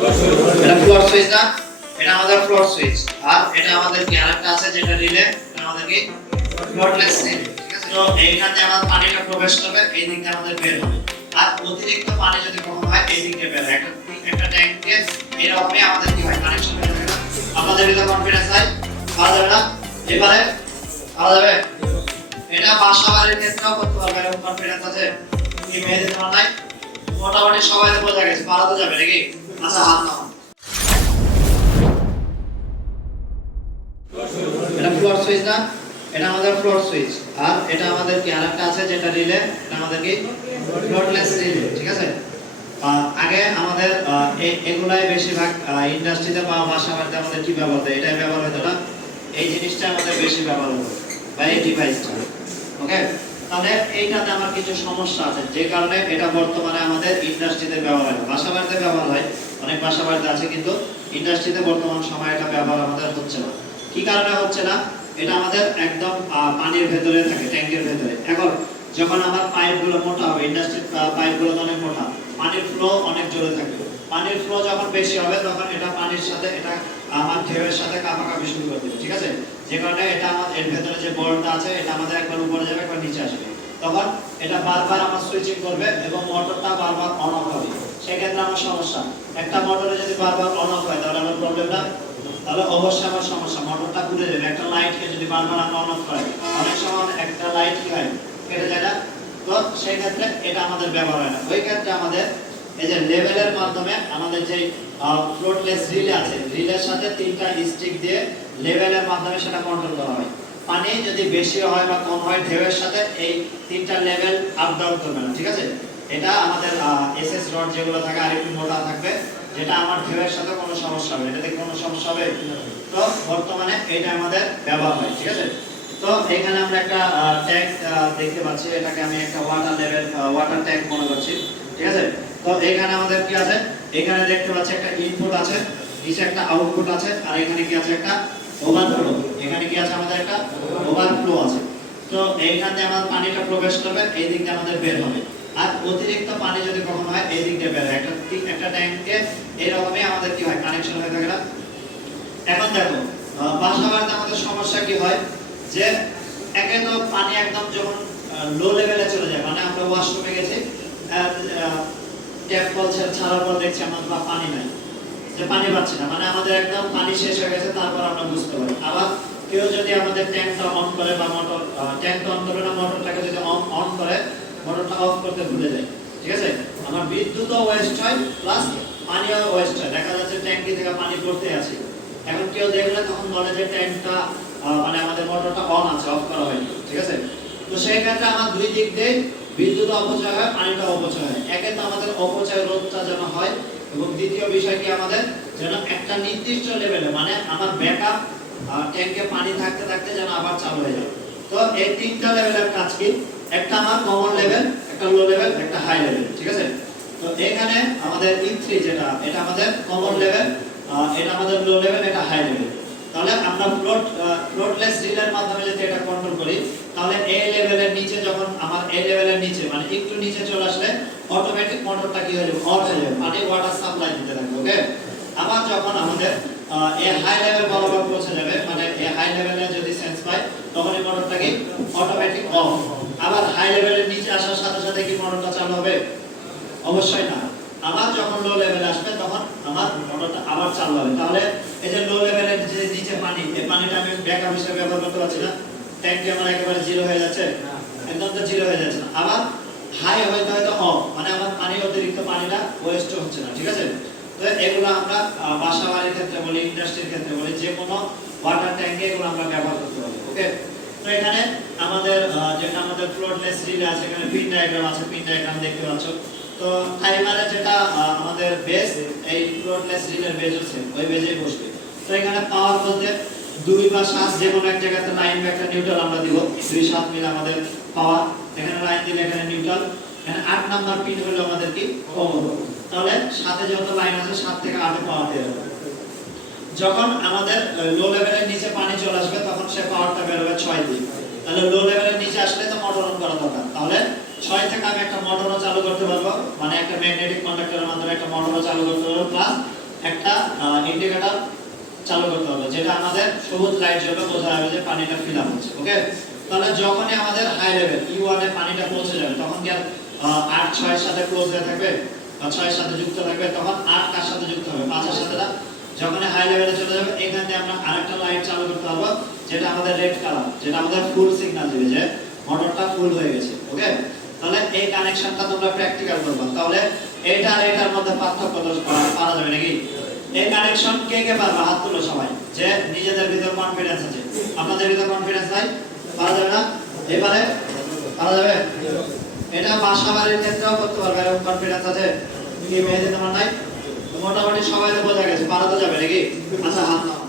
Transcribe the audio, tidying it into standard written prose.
এটা float switch না, এটা আমাদের ফ্লোট সুইচ। আর এটা আমাদের কি আরেকটা আছে যেটা রিলে, এটা আমাদের কি ফ্লোটলেস রিলে, ঠিক আছে। তো এইখানে আমাদের পানিটা প্রবেশ করবে, এই দিক দিয়ে আমাদের বের হবে। আর অতিরিক্ত পানি যদি কখনো হয় এই দিক দিয়ে বের হয়। একটা ট্যাঙ্কে এরকমই আমাদের কি হয় কানেকশন হয়ে থাকে না। আমাদের এটা কনফিডেন্স হয় পাওয়া যাবে না, এবারে পাওয়া যাবে। এটা বাসাবাড়ির ক্ষেত্রেও করতে পারবে, এরকম কনফিডেন্স আছে কি মেয়েদের মাথায়? মোটামুটি সবাই তো বোঝা গেছে, পারা তো যাবে নাকি? আচ্ছা হাত নাও। এটা ফ্লোট সুইচ না, এটা আমাদের ফ্লোট সুইচ। আর এটা আমাদের কি আরেকটা আছে যেটা রিলে, এটা আমাদের কি ফ্লোটলেস রিলে, ঠিক আছে। আগে আমাদের এগুলাই বেশিরভাগ ইন্ডাস্ট্রিতে বা বাসা বাড়িতে আমাদের কি ব্যবহার হয়, এটাই ব্যবহার হতো না। এই জিনিসটা আমাদের বেশি ব্যবহার হতো বা এই ডিভাইসটা, ওকে। তাহলে এইটাতে আমার কিছু সমস্যা আছে যে কারণে এটা বর্তমানে আমাদের ইন্ডাস্ট্রিতে ব্যবহার হয় না। বাসা বাড়িতে ব্যবহার হয়, অনেক বাসা বাড়িতে আছে, কিন্তু ইন্ডাস্ট্রিতে বর্তমান সময়ে এটা ব্যবহার আমাদের হচ্ছে না। কি কারণে হচ্ছে না? এটা আমাদের একদম পানির ভেতরে থাকে, ট্যাঙ্কের ভেতরে। এখন যখন আমার পাইপগুলো মোটা হবে, ইন্ডাস্ট্রির পাইপগুলো অনেক মোটা, পানির ফ্লো অনেক জোরে থাকে। পানির ফ্লো যখন বেশি হবে তখন এটা পানির সাথে এটা আমার ঢেউয়ের সাথে কাঁপাকাঁপি শুরু করে দেবে, ঠিক আছে। যে কারণে এটা আমাদের এর ভেতরে যে বলটা আছে এটা আমাদের একবার উপরে যাবে একবার নিচে আসবে। তখন এটা বারবার আমার সুইচিং করবে এবং মোটরটা বারবার অন অফ হবে। সেক্ষেত্রে আমার সমস্যা, একটা মোটরে যদি বারবার অন অফ হয় তাহলে আমার প্রবলেম না, তাহলে অবশ্যই আমার সমস্যা, মোটরটা ঘুরে যাবে। একটা লাইটকে যদি বারবার আমরা অন অফ করি, অনেক সময় একটা লাইট কি হয় কেটে যায় না। তো সেই ক্ষেত্রে এটা আমাদের ব্যবহার হয় না। ওই ক্ষেত্রে আমাদের এই যে লেভেলের মাধ্যমে আমাদের যে ফ্লোটলেস রিলে আছে, রিলের সাথে তিনটা স্টিক দিয়ে লেভেলের মাধ্যমে সেটা কন্ট্রোল করা হয়। পানি যদি বেশি হয় বা কম হয়, ঢেউয়ের সাথে এই তিনটা লেভেল আপ ডাউন করবে না, ঠিক আছে। এটা আমাদের এস.স রড যেগুলো থাকে আর একটু মোটা থাকবে, যেটা আমার ঢেউয়ের সাথে কোনো সমস্যা হবে, এটাতে কোনো সমস্যা হবে। তো বর্তমানে এটা আমাদের ব্যবহার হয়, ঠিক আছে। তো এখানে আমরা একটা ট্যাঙ্ক দেখতে পাচ্ছি, এটাকে আমি একটা ওয়াটার লেভেল ওয়াটার ট্যাঙ্ক মনে করছি, ঠিক আছে। তো এখানে আমাদের কি আছে, এখানে দেখতে পাচ্ছি একটা ইনপুট আছে, নিচে একটা আউটপুট আছে, আর এখানে কি আছে একটা ওভারফ্লো। এখানে কি আছে আমাদের একটা ওভারফ্লো আছে। তো এইখানে আমাদের পানিটা প্রবেশ করবে, এই দিক দিয়ে আমাদের বের হবে। আর অতিরিক্ত পানি যদি কখনো হয় এই দিক দিয়ে বের হয়। একটা ট্যাঙ্কে এরকমই আমাদের কি হয় কানেকশন হয়ে থাকে না। এখন দেখো বাসা বাড়িতে আমাদের সমস্যা কি হয় যে একে তো পানি একদম যখন লো লেভেলে চলে যায়, মানে আমরা ওয়াশরুমে গেছি, ট্যাপ কল ছাড়ার পর দেখছি আমার পানি নাই, যে পানি পাচ্ছি না, মানে আমাদের একদম পানি শেষ হয়ে গেছে, তারপর আমরা বুঝতে পারি। আবার কেউ যদি আমাদের ট্যাঙ্কটা অন করে বা মোটর ট্যাঙ্কটা অন করে না, মোটরটাকে যদি অন করে মোটরটা অফ করতে ভুলে যায়, ঠিক আছে, আমার বিদ্যুৎও ওয়েস্ট হয় প্লাস পানিও ওয়েস্ট হয়। দেখা যাচ্ছে ট্যাঙ্কি থেকে পানি পড়তে আছে, এখন কেউ দেখলে তখন বলে যে ট্যাঙ্কটা মানে আমাদের মোটরটা অন আছে, অফ করা হয়নি, ঠিক আছে। তো সেই ক্ষেত্রে আমার দুই দিক দিয়ে বিদ্যুৎ অপচয় হয়, পানিটা অপচয় হয়। একে তো আমাদের অপচয় রোধটা যেন হয়, এবং দ্বিতীয় বিষয় কি আমাদের যেন একটা নির্দিষ্ট লেভেলে, মানে আমার ব্যাকআপ ট্যাঙ্কে পানি থাকতে থাকতে যেন আবার চালু হয়ে যায়। তো এই তিনটা লেভেলের কাজ কি, একটা আমার কমন লেভেল, একটা লো লেভেল, একটা হাই লেভেল, ঠিক আছে। তো এখানে আমাদের E3 যেটা, এটা আমাদের কমন লেভেল, এটা আমাদের লো লেভেল, এটা হাই লেভেল। তাহলে আমরা ফ্লোটলেস রিলের মাধ্যমে যদি এটা কন্ট্রোল করি, তাহলে এই লেভেলের নিচে যখন আমার এই লেভেলের নিচে মানে একটু নিচে চলে আসলে অটোমেটিক মোটরটা কি হয়ে যাবে, অন হয়ে যাবে, পানি ওয়াটার সাপ্লাই দিতে থাকবে, ওকে। আবার যখন আমাদের এই হাই লেভেল বরাবর পৌঁছে যাবে, মানে এই হাই লেভেলে যদি সেন্স পায়, তখন এই মোটরটা কি অটোমেটিক অফ। আবার হাই লেভেলের নিচে আসার সাথে সাথে কি মোটরটা চালু হবে? অবশ্যই না। আবার যখন লো লেভেলে আসবে তখন আমার মোটরটা আবার চালু হবে। তাহলে এই যে লো লেভেলের যে নিচে পানি, এই পানিটা আমি ব্যাকআপ হিসেবে ব্যবহার করতে পারছি না, ট্যাঙ্কি আমার একেবারে জিরো হয়ে যাচ্ছে, একদম তো জিরো হয়ে যাচ্ছে না। আবার হাই হয়তো হয়তো অফ, মানে আমার পানি অতিরিক্ত পানিটা ওয়েস্ট হচ্ছে না, ঠিক আছে। তো এগুলো আমরা বাসা বাড়ির ক্ষেত্রে বলি, ইন্ডাস্ট্রির ক্ষেত্রে বলি, যে কোনো ওয়াটার ট্যাঙ্কে এগুলো আমরা ব্যবহার করতে পারি, ওকে। তো এখানে আমাদের যেটা আমাদের ফ্লোটলেস রিলে আছে, এখানে পিন ডায়াগ্রাম আছে, পিন ডায়াগ্রাম দেখতে পাচ্ছ। তো টাইমারে যেটা আমাদের বেস, এই ফ্লোটলেস রিলের বেস হচ্ছে ওই বেজেই বসবে। তো এখানে পাওয়ার বলতে 2 বা 7 যে কোনো এক জায়গাতে লাইন বা একটা নিউট্রাল আমরা দিব, 2 7 মিলে আমাদের পাওয়ার। এখানে লাইন দিলে এখানে নিউট্রাল, এখানে 8 নাম্বার পিন হলো আমাদের কি কমন। তাহলে সাথে যত লাইন আছে 7 থেকে 8 এ পাওয়ার দেওয়া হবে। যখন আমাদের লো লেভেলের নিচে পানি চলে আসবে তখন সে পাওয়ারটা বের হবে 6 দিয়ে। তাহলে লো লেভেলের নিচে আসলে তো মোটর অন করা দরকার, তাহলে 6 থেকে আমি একটা মোটরও চালু করতে পারবো, মানে একটা ম্যাগনেটিক কন্ডাক্টরের মাধ্যমে একটা মোটরও চালু করতে পারবো, প্লাস একটা ইন্ডিকেটর চালু করতে হবে, যেটা আমাদের সবুজ লাইট জ্বলে বোঝা যাবে যে পানিটা ফিল আপ হচ্ছে। ওকে, তাহলে যখনই আমাদের হাই লেভেল E1 এ পানিটা পৌঁছে যাবে, তখন কি আর 8 6 এর সাথে ক্লোজ হয়ে থাকবে বা 6 এর সাথে যুক্ত থাকবে? তখন 8 কার সাথে যুক্ত হবে? 5 এর সাথে না। যখন হাই লেভেলে চলে যাবে, এখান থেকে আমরা আরেকটা লাইট চালু করতে পারবো, যেটা আমাদের রেড কালার, যেটা আমাদের ফুল সিগন্যাল দিবে যে মোটরটা ফুল হয়ে গেছে। ওকে, তাহলে এই কানেকশনটা তোমরা প্র্যাকটিক্যাল করবে। তাহলে এটা আর এটার মধ্যে পার্থক্য তো পারা যাবে নাকি? এই কানেকশন কে কে পারবে? হাত তুলো সবাই, যে নিজেদের ভিতর কনফিডেন্স আছে। আপনাদের ভিতর কনফিডেন্স নাই? পারা যাবে না? এবারে পারা যাবে? এটা বাসা বাড়ির ক্ষেত্রেও করতে পারবে, এরকম কনফিডেন্স আছে কি? মেয়েদের তোমার নাই? মোটামুটি সবাই তো বোঝা গেছে, পারা তো যাবে নাকি? আচ্ছা, হাত নাও।